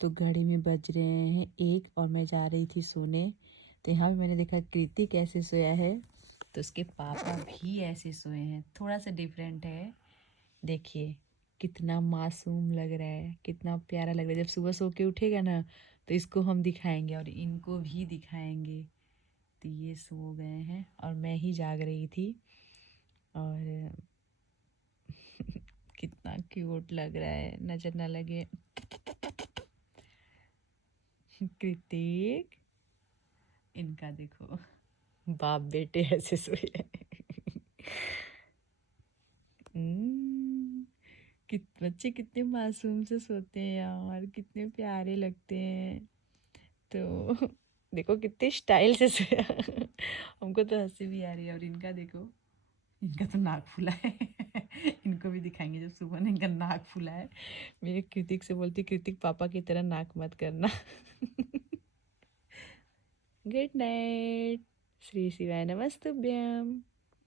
तो घड़ी में बज रहे हैं 1 और मैं जा रही थी सोने। तो यहाँ पे मैंने देखा कृतिक ऐसे सोया है, तो उसके पापा भी ऐसे सोए हैं। थोड़ा सा डिफरेंट है। देखिए कितना मासूम लग रहा है, कितना प्यारा लग रहा है। जब सुबह सो के उठेगा ना तो इसको हम दिखाएंगे और इनको भी दिखाएंगे। तो ये सो गए हैं और मैं ही जाग रही थी। और कितना क्यूट लग रहा है, नजर ना लगे। कृतिक, इनका देखो, बाप बेटे ऐसे सोए हैं। बच्चे कितने मासूम से सोते हैं यार, कितने प्यारे लगते हैं। तो देखो कितने स्टाइल से सोया। हमको तो हंसी भी आ रही है। और इनका देखो, इनका तो नाक फूला है। इनको भी दिखाएंगे जब सुबह ने इनका नाक फूला है। मेरे कृतिक से बोलती, कृतिक पापा की तरह नाक मत करना। Good night. श्री शिवाय नमस्तुभ्यम।